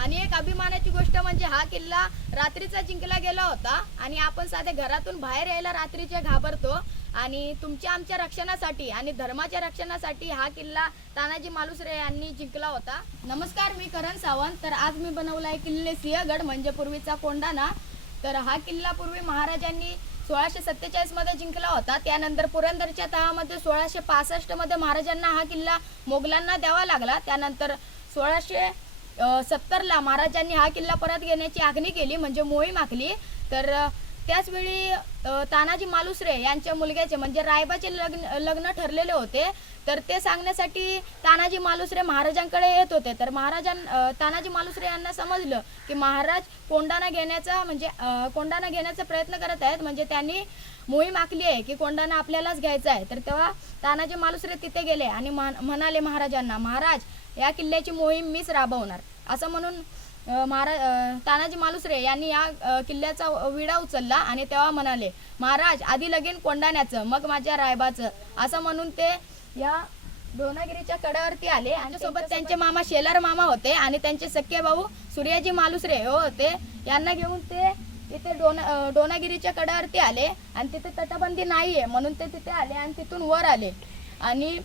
आणि एक अभिमानाची गोष्ट म्हणजे हा किल्ला रात्रीचा जिंकला गेला होता आणि आपण साध्या घरातून बाहेर यायला रात्रीचे घाबरतो. आणि तुमच्या आमच्या रक्षणासाठी आणि धर्माच्या रक्षणासाठी हा किल्ला तानाजी मालुसरे यांनी जिंकला होता. नमस्कार मी करण सावंत. तर आज मी बनवला आहे किल्ले सिंहगड म्हणजे पूर्वीचा कोंडाणा तर हा किल्ला पूर्वी महाराजांनी सोळाशे सत्तेचाळीसमध्ये जिंकला होता. त्यानंतर पुरंदरच्या तहामध्ये सोळाशे पासष्टमध्ये महाराजांना हा किल्ला मोगलांना द्यावा लागला. त्यानंतर सोळाशे सत्तरला महाराजांनी हा किल्ला परत घेण्याची आखणी केली म्हणजे मोहीम आखली. तर त्याचवेळी तानाजी मालुसरे यांच्या मुलग्याचे म्हणजे रायबाचे लग्न लग्न ठरलेले होते. तर ते सांगण्यासाठी तानाजी मालुसरे महाराजांकडे येत होते. तर महाराजां तानाजी मालुसरे यांना समजलं की महाराज कोंडाणा घेण्याचा म्हणजे कोंडाना कोंडाणा घेण्याचा प्रयत्न करत आहेत. म्हणजे त्यांनी मोहीम आखली आहे की कोंडाणा आपल्यालाच घ्यायचा आहे. तर तेव्हा तानाजी मालुसरे तिथे गेले आणि म्हणाले महाराजांना महाराज या किल्ल्याची मोहीम मीच राबवणार. असं म्हणून महाराज तानाजी मालुसरे यांनी या किल्ल्याचा विडा उचलला आणि तेव्हा म्हणाले महाराज आधी लगीन कोंडाण्याचं मग माझ्या रायबाचं. असं म्हणून ते या डोनागिरीच्या कड्यावरती आले. आणि सोबत त्यांचे मामा शेलार मामा होते आणि त्यांचे सख्खे भाऊ सूर्याजी मालुसरे हे होते. यांना घेऊन ते इथे डोना डोनागिरीच्या कड्यावरती आले. आणि तिथे तटबंदी नाहीये म्हणून ते तिथे आले आणि तिथून वर आले. आणि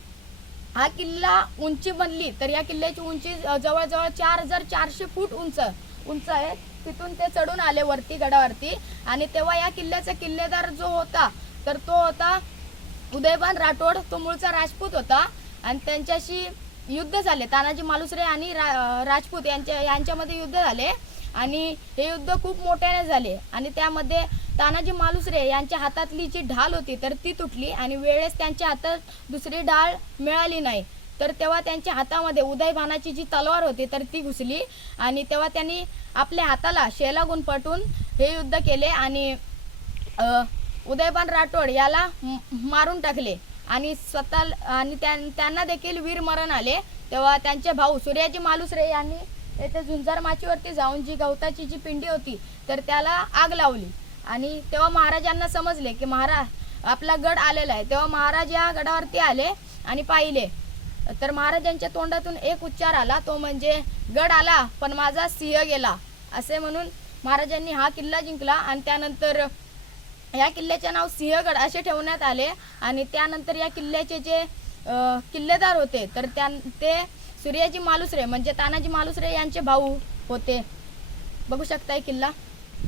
हा किल्ला उंची बनली तर या किल्ल्याची उंची जवळजवळ चार हजार चारशे फूट उंच उंच आहे. तिथून ते चढून आले वरती गडावरती. आणि तेव्हा या किल्ल्याचा किल्लेदार जो होता तर तो होता उदयभान राठोड तो मूळचा राजपूत होता. आणि त्यांच्याशी युद्ध झाले तानाजी मालुसरे आणि रा, राजपूत यांच्या यांच्यामध्ये युद्ध झाले. आणि हे युद्ध खूप मोठ्याने झाले. आणि त्यामध्ये तानाजी मालुसरे यांच्या हातातली जी ढाल होती तर ती तुटली आणि वेळेस त्यांच्या हातात दुसरी ढाल मिळाली नाही. तर तेव्हा त्यांच्या हातामध्ये उदयभानाची जी तलवार होती तर ती घुसली आणि तेव्हा त्यांनी आपल्या हाताला शेला गुणपटून हे युद्ध केले आणि उदयभान राठोड याला मारून टाकले आणि स्वतः आणि त्यां- त्यांना देखील वीर मरण आले. तेव्हा त्यांचे भाऊ सूर्याजी मालुसरे यांनी येथे झुंजार माचीवरती जाऊन जी गवताची जी पिंडी होती तर त्याला आग लावली. आणि तेव्हा महाराजांना समजले की महाराज आपला गड आलेला आहे. तेव्हा महाराज या गडावरती आले आणि पाहिले. तर महाराजांच्या तोंडातून एक उच्चार आला तो म्हणजे गड आला पण माझा सिंह गेला. असे म्हणून महाराजांनी हा किल्ला जिंकला आणि त्यानंतर या किल्ल्याचे नाव सिंहगड असे ठेवण्यात आले आणि त्यानंतर या किल्ल्याचे जे किल्लेदार होते तर त्या ते सूर्याजी मालुसरे म्हणजे तानाजी मालुसरे यांचे भाऊ होते. बघू शकताय किल्ला?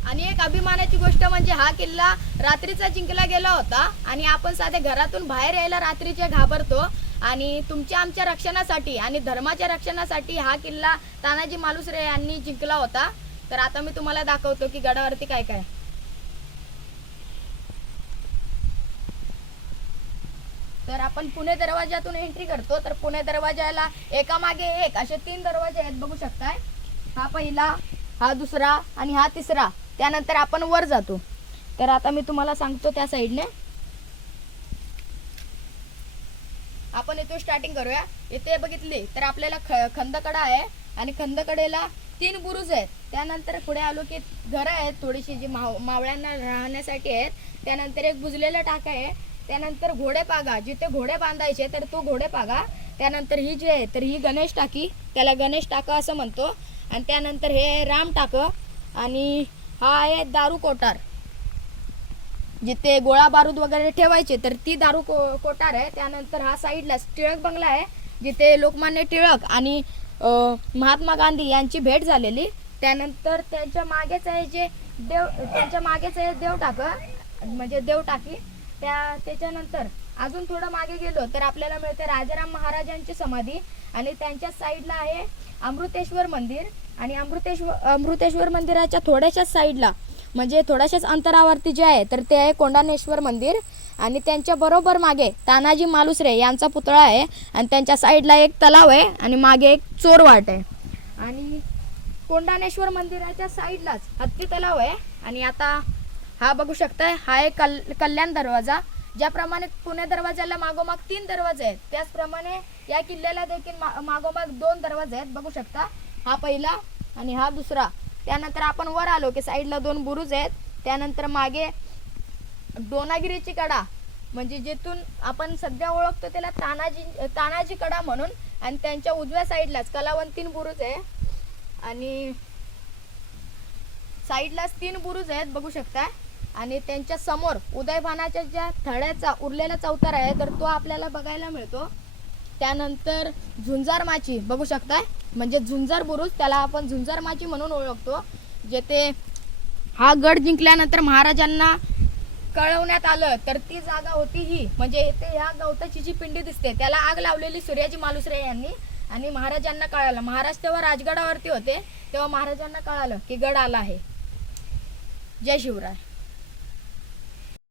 आणि एक अभिमानाची गोष्ट म्हणजे हा किल्ला रात्रीचा जिंकला गेला होता आणि आपण साध्या घरातून बाहेर यायला रात्रीचे घाबरतो. आणि तुमच्या आमच्या रक्षणासाठी आणि धर्माच्या रक्षणासाठी हा किल्ला तानाजी मालुसरे यांनी जिंकला होता. तर आता मी तुम्हाला दाखवतो की गडावरती काय काय तर आपण पुणे दरवाजातून एंट्री करतो. तर पुणे दरवाजाला एका मागे एक असे तीन दरवाजे आहेत बघू शकताय. हा पहिला हा दुसरा आणि हा तिसरा. त्यानंतर आपण वर जातो. तर आता मी तुम्हाला सांगतो त्या साईडने. आपण इथून स्टार्टिंग करूया. इथे बघितली तर आपल्याला ख खंदकडा आहे आणि खंदकडेला तीन बुरुज आहेत. त्यानंतर पुढे आलो की घरं आहेत थोडीशी जी माव मावळ्यांना राहण्यासाठी आहेत. त्यानंतर एक बुजलेला टाका आहे. त्यानंतर घोडेपागा जिथे घोडे बांधायचे तर तो घोडेपागा त्यानंतर ही जी आहे तर ही गणेश टाकी. त्याला गणेश टाका असं म्हणतो. आणि त्यानंतर हे राम टाक. आणि हा आहे दारू कोटार जिथे गोळा बारूद वगैरे ठेवायचे तर ती दारू को कोटार आहे. त्यानंतर हा साईडला टिळक बंगला आहे जिथे लोकमान्य टिळक आणि महात्मा गांधी यांची भेट झालेली. त्यानंतर त्यांच्या मागेच आहे जे देव त्यांच्या मागेच आहे देव टाक म्हणजे देव टाकी. त्या त्याच्यानंतर अजून थोडं मागे गेलो तर आपल्याला मिळते राजाराम महाराजांची समाधी. आणि त्यांच्या साईडला आहे अमृतेश्वर मंदिर. आणि अमृतेश्वर अमृतेश्वर मंदिराच्या थोड्याशाच साईडला म्हणजे थोड्याशाच अंतरावरती जे आहे तर ते आहे कोंडानेश्वर मंदिर. आणि त्यांच्या बरोबर मागे तानाजी मालुसरे यांचा पुतळा आहे. आणि त्यांच्या साईडला एक तलाव आहे आणि मागे एक चोरवाट आहे. आणि कोंडानेश्वर मंदिराच्या साईडलाच हत्ती तलाव आहे. आणि आता हा बघू शकताय हा आहे कल कल्याण दरवाजा. ज्याप्रमाणे पुणे दरवाज्याला मागोमाग तीन दरवाजे आहेत त्याचप्रमाणे या किल्ल्याला देखील मा मागोमाग दोन दरवाजे आहेत. बघू शकता हा पहिला आणि हा दुसरा. त्यानंतर आपण वर आलो की साईडला दोन बुरुज आहेत. त्यानंतर मागे डोनागिरीची कडा म्हणजे जिथून आपण सध्या ओळखतो त्याला तानाजी तानाजी कडा म्हणून आणि त्यांच्या उजव्या साईडलाच कलावंतीन बुरुज आहे. आणि साईडलाच तीन बुरुज आहेत बघू शकता. आणि त्यांच्यासमोर उदयभानाच्या ज्या थड्याचा उरलेला चौतार आहे तर तो आपल्याला बघायला मिळतो. त्यानंतर झुंजार माची बघू शकताय? म्हणजे झुंजार बुरुज त्याला आपण झुंजार माची म्हणून ओळखतो जेथे हा गड जिंकल्यानंतर महाराजांना कळवण्यात आलं तर ती जागा होती ही. म्हणजे येथे ह्या गवताची जी पिंडी दिसते त्याला आग लावलेली सूर्याजी मालुसरे यांनी आणि महाराजांना कळालं. महाराज तेव्हा राजगडावरती होते तेव्हा महाराजांना कळालं की गड आला आहे. जय शिवराय.